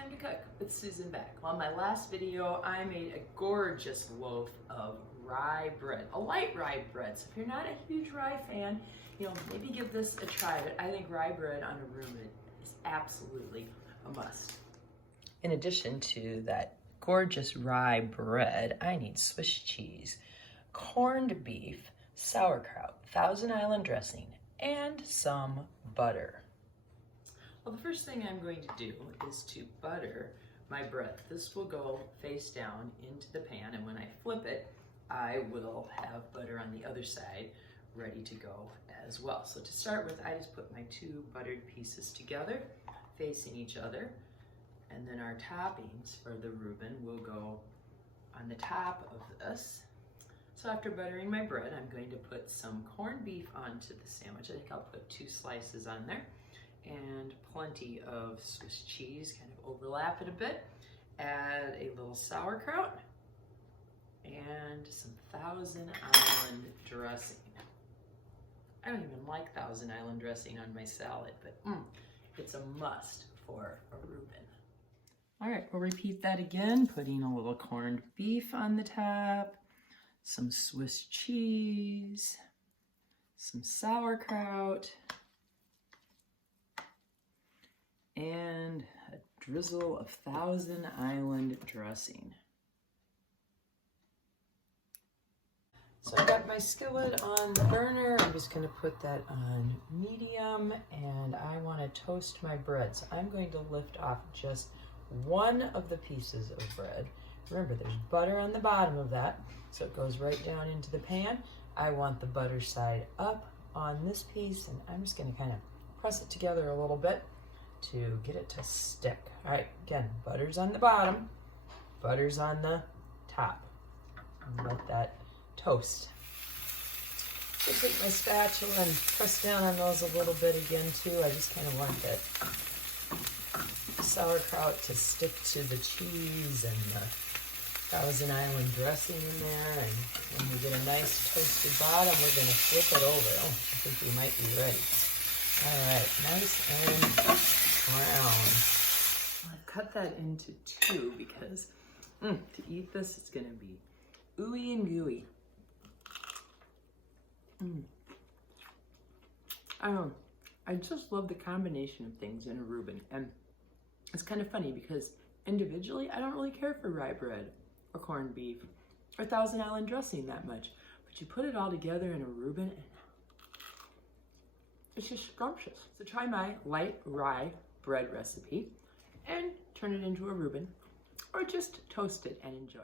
Time to cook with Susan Beck. Well, in my last video, I made a gorgeous loaf of rye bread, a light rye bread. So if you're not a huge rye fan, maybe give this a try, but I think rye bread on a Reuben is absolutely a must. In addition to that gorgeous rye bread, I need Swiss cheese, corned beef, sauerkraut, Thousand Island dressing, and some butter. Well, the first thing I'm going to do is to butter my bread. This will go face down into the pan, and when I flip it, I will have butter on the other side ready to go as well. So to start with, I just put my two buttered pieces together, facing each other, and then our toppings for the Reuben will go on the top of this. So after buttering my bread, I'm going to put some corned beef onto the sandwich. I think I'll put 2 slices on there, and plenty of Swiss cheese, kind of overlap it a bit. Add a little sauerkraut and some Thousand Island dressing. I don't even like Thousand Island dressing on my salad, but it's a must for a Reuben. All right, we'll repeat that again, putting a little corned beef on the top, some Swiss cheese, some sauerkraut, and a drizzle of Thousand Island dressing. So I got my skillet on the burner. I'm just going to put that on medium, and I want to toast my bread. So I'm going to lift off just one of the pieces of bread. Remember, there's butter on the bottom of that, so it goes right down into the pan. I want the butter side up on this piece, and I'm just going to kind of press it together a little bit to get it to stick. All right, again, butter's on the bottom, butter's on the top. And let that toast. So take my spatula and press down on those a little bit again too. I just kind of want that sauerkraut to stick to the cheese and the Thousand Island dressing in there. And when we get a nice toasted bottom, we're going to flip it over. Oh, I think we might be ready. All right, nice and brown. I've cut that into 2 because to eat this, it's going to be ooey and gooey. I just love the combination of things in a Reuben, and it's kind of funny because individually I don't really care for rye bread or corned beef or Thousand Island dressing that much, but you put it all together in a Reuben and it's just scrumptious. So try my light rye bread recipe and turn it into a Reuben, or just toast it and enjoy.